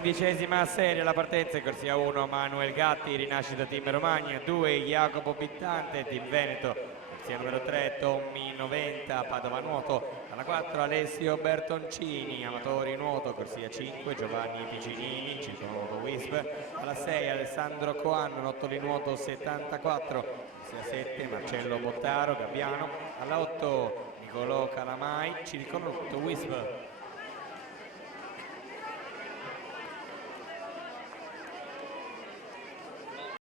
15ª serie la partenza, in corsia 1 Manuel Gatti, Rinascita Team Romagna, 2 Jacopo Bittante, Team Veneto, corsia numero 3 Tommy 90, Padova Nuoto, alla 4 Alessio Bertoncini, Amatori Nuoto, corsia 5 Giovanni Piccinini, Circolo Nuoto Wisp, alla 6 Alessandro Coan, Nottoli Nuoto 74, corsia 7 Marcello Bottaro, Gabbiano, alla 8 Nicolò Calamai, Circolo Nuoto Wisp.